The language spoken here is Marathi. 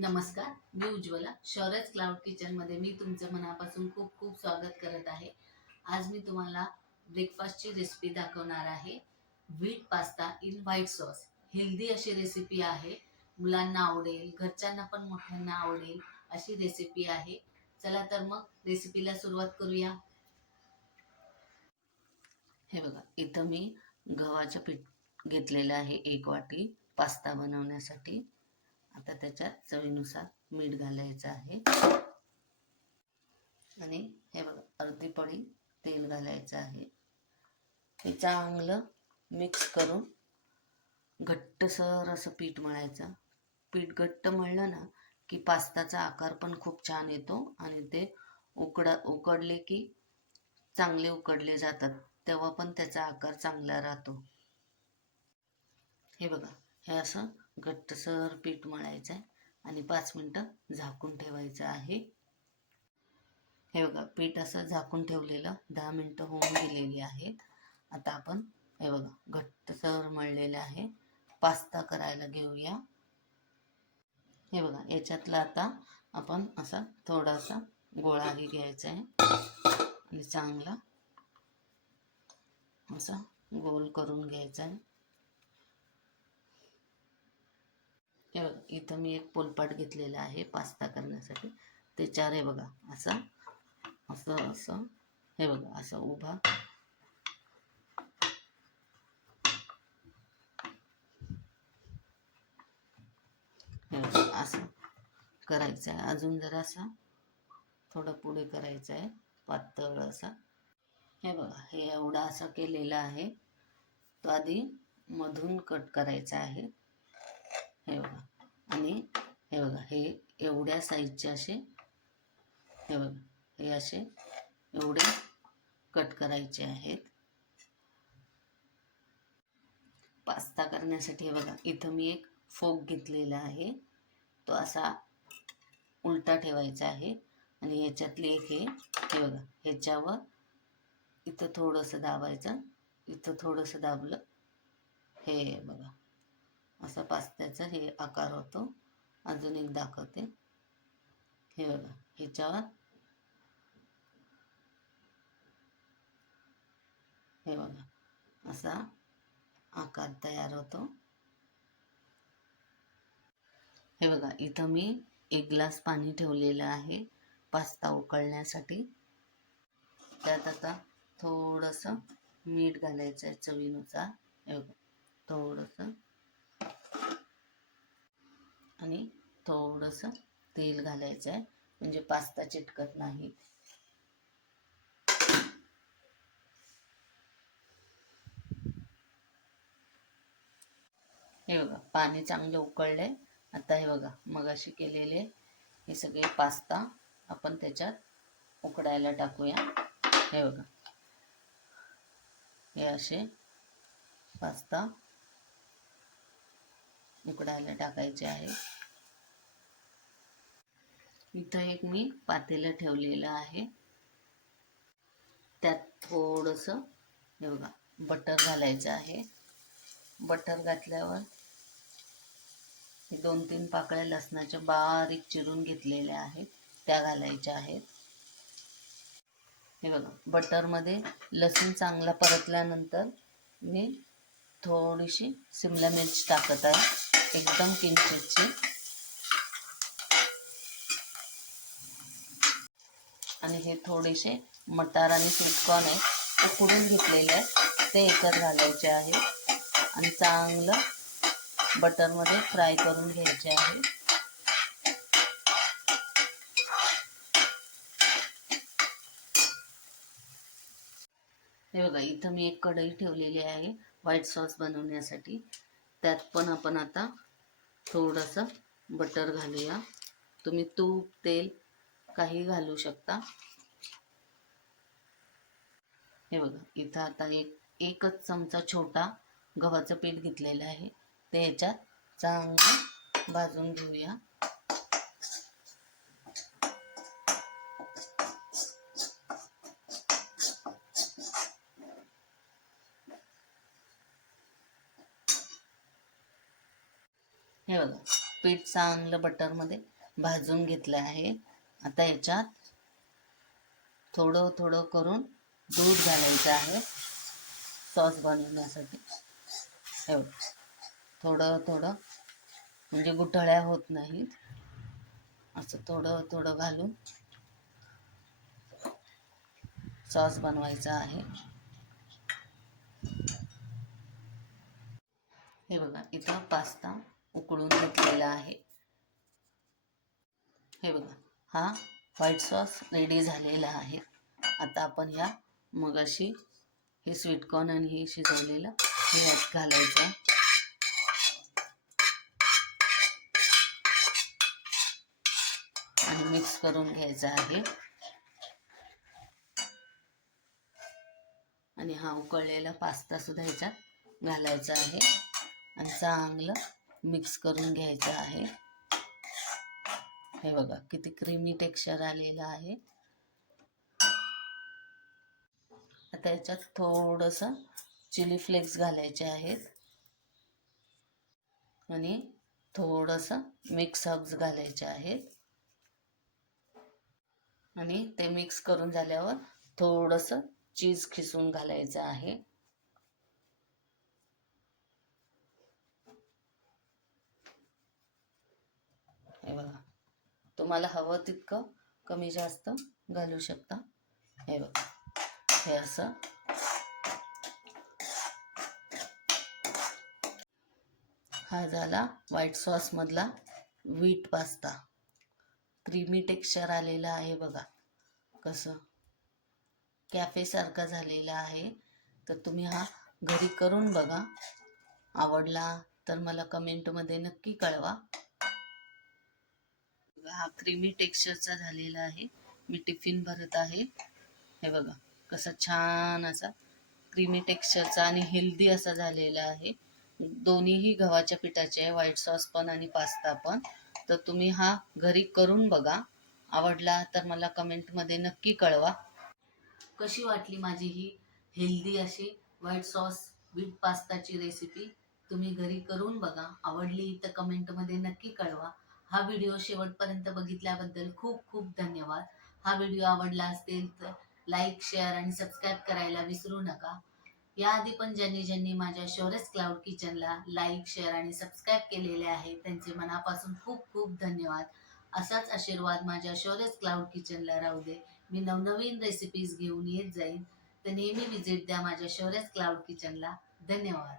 नमस्कार, मी उज्ज्वला. शौर्यच क्लाउड किचनमध्ये मी तुमचं मनापासून खूप खूप स्वागत करत आहे. आज मी तुम्हाला ब्रेकफास्टची रेसिपी दाखवणार आहे. Wheat pasta in white sauce. Healthy अशी रेसिपी आहे. मुलांना आवडेल, घरच्यांना पण मोठ्यांना आवडेल अशी रेसिपी आहे. चला तर मग रेसिपीला सुरुवात करूया. हे बघा, इथं मी गव्हाचं पीठ घेतलेलं आहे 1 वाटी पास्ता बनवण्यासाठी. आता त्याच्यात चवीनुसार मीठ घालायचं आहे आणि हे बघा अर्धी पळी तेल घालायचं आहे. हे चांगलं मिक्स करून घट्टसर असं पीठ मळायचं. पीठ घट्ट मळलं ना की पास्ताचा आकार पण खूप छान येतो आणि ते उकडले की चांगले उकडले जातात, तेव्हा पण त्याचा आकार चांगला राहतो. हे बघा, हे असं घट्टसर पीठ मळायचं आहे आणि 5 मिनटं झाकून ठेवायचं आहे. हे बघा, पीठ असं झाकून ठेवलेलं 10 मिनटं होऊन गेलेली आहेत. आता आपण हे बघा घट्टसर मळलेलं आहे. पास्ता करायला घेऊया. हे बघा, याच्यातला आता आपण असा थोडासा गोळाही घ्यायचा आहे आणि चांगला असा गोल करून घ्यायचा आहे. हे बघा, इथं मी एक पोलपाट घेतलेला आहे पास्ता करण्यासाठी. त्याच्यावर हे बघा असं असं असं हे बघा असं उभा हे बघा असं करायचं आहे. अजून जरा असा थोडं पुढे करायचं आहे, पातळ असा. हे बघा, हे एवढा असा केलेला आहे. तो आधी मधून कट करायचा आहे. हे बघा, आणि हे बघा हे एवढ्या साईजचे असे हे बघा हे असे एवढे कट करायचे आहेत. पास्ता करण्यासाठी हे बघा इथं मी एक फोक घेतलेला आहे. तो असा उलटा ठेवायचा आहे आणि याच्यातली एक हे बघा ह्याच्यावर इथं थोडंसं दाबायचं, इथं थोडंसं दाबलं हे बघा असा पास्त्याचा हे आकार होतो. अजून एक दाखवते. हे बघा ह्याच्यावर हे बघा असा आकार तयार होतो. हे बघा इथं मी 1 ग्लास पाणी ठेवलेलं आहे पास्ता उकळण्यासाठी. त्यात आता थोडंसं मीठ घालायचं आहे चवीनुसार. हे बघा थोडंसं आणि थोडंसं तेल घालायचं आहे म्हणजे पास्ता चिटकत नाही. हे बघा पाणी चांगलं उकळलंय. आता हे बघा मगाशी केलेले हे सगळे पास्ता आपण त्याच्यात उकडायला टाकूया. हे बघा हे असे पास्ता उकडायला टाकायचे आहे. इथं एक मी पातेलं ठेवलेलं आहे. त्यात थोडंसं हे बघा बटर घालायचं आहे. बटर घातल्यावर 2-3 पाकळ्या लसणाच्या बारीक चिरून घेतलेल्या आहेत त्या घालायच्या आहेत. हे बघा बटरमध्ये लसूण चांगला परतल्यानंतर मी थोडीशी शिमला मिरच टाकत आहे, एकदम किंचितची. आणि हे थोडेसे मटार आणि स्वीटकॉर्न आहे उकडून घेतलेले आहेत, ते एकत्र घालायचे आहे आणि चांगलं बटरमध्ये फ्राय करून घ्यायचे आहे. हे बघा इथं मी एक कढई ठेवलेली आहे व्हाईट सॉस बनवण्यासाठी. त्यात पण आपण आता थोडंसं बटर घालूया. तुम्ही तूप तेल काही घालू शकता. हे बघा इथं आता एकच चमचा छोटा गव्हाचं पीठ घेतलेलं आहे, ते याच्यात चांगलं भाजून घेऊया. हे बघा पीठ चांगलं बटरमध्ये भाजून घेतलं आहे. आता याच्यात थोडं थोडं करून दूध घालायचं आहे सॉस बनवण्यासाठी. एवढं थोडं थोडं म्हणजे गुठळ्या होत नाहीत, असं थोडं थोडं घालून सॉस बनवायचा आहे. हे बघा, इथं पास्ता उकळून घेतलेला आहे. हे बघा, हा व्हाईट सॉस रेडी झालेला आहे. आता आपण ह्या मगाशी हे स्वीटकॉर्न आणि हे शिजवलेलं हे ह्यात घालायचं आणि मिक्स करून घ्यायचं आहे. आणि हा उकळलेला पास्ता सुद्धा ह्याच्यात घालायचा आहे आणि चांगलं मिक्स करून घ्यायचं आहे. हे बघा किती क्रीमी टेक्स्चर आलेलं आहे. आता याच्यात थोडंसं चिली फ्लेक्स घालायचे आहेत आणि थोडंसं मिक्स हर्ब्स घालायचे आहेत. आणि ते मिक्स करून झाल्यावर थोडंसं चीज खिसून घालायचं आहे. हे बघा, तुम्हाला हवं तितकं कमी जास्त घालू शकता. हे बघा, हे असं हा झाला व्हाईट सॉस मधला व्हीट पास्ता. क्रीमी टेक्स्चर आलेला आहे बघा, कसं कॅफे सारखा झालेला आहे. तर तुम्ही हा घरी करून बघा. आवडला तर मला कमेंटमध्ये नक्की कळवा. हा क्रीमी टेक्स्चरचा झालेला आहे. मी टिफिन भरत आहे. हे बघा कसा छान असा क्रीमी टेक्स्चरचा आणि हेल्दी असा झालेला आहे. दोन्हीही गव्हाच्या पिठाचे आहे, व्हाईट सॉस पण आणि पास्ता पण. तर तुम्ही हा घरी करून बघा. आवडला तर मला कमेंटमध्ये नक्की कळवा. कशी वाटली माझी ही हेल्दी अशी व्हाईट सॉस विथ पास्ताची रेसिपी. तुम्ही घरी करून बघा. आवडली तर कमेंटमध्ये नक्की कळवा. हा व्हिडिओ शेवटपर्यंत बघितल्याबद्दल खूप खूप धन्यवाद. हा व्हिडिओ आवडला असेल तर लाईक, शेअर आणि सबस्क्राईब करायला विसरू नका. याआधी पण ज्यांनी ज्यांनी माझ्या शौर्यस क्लाउड किचनला लाईक, शेअर आणि सबस्क्राईब केलेले आहे त्यांचे मनापासून खूप खूप धन्यवाद. असाच आशीर्वाद माझ्या शौर्यस क्लाउड किचनला राहू दे. मी नवनवीन रेसिपीज घेऊन येत जाईन. तर नेहमी विजिट द्या माझ्या शौर्यस क्लाउड किचनला. धन्यवाद.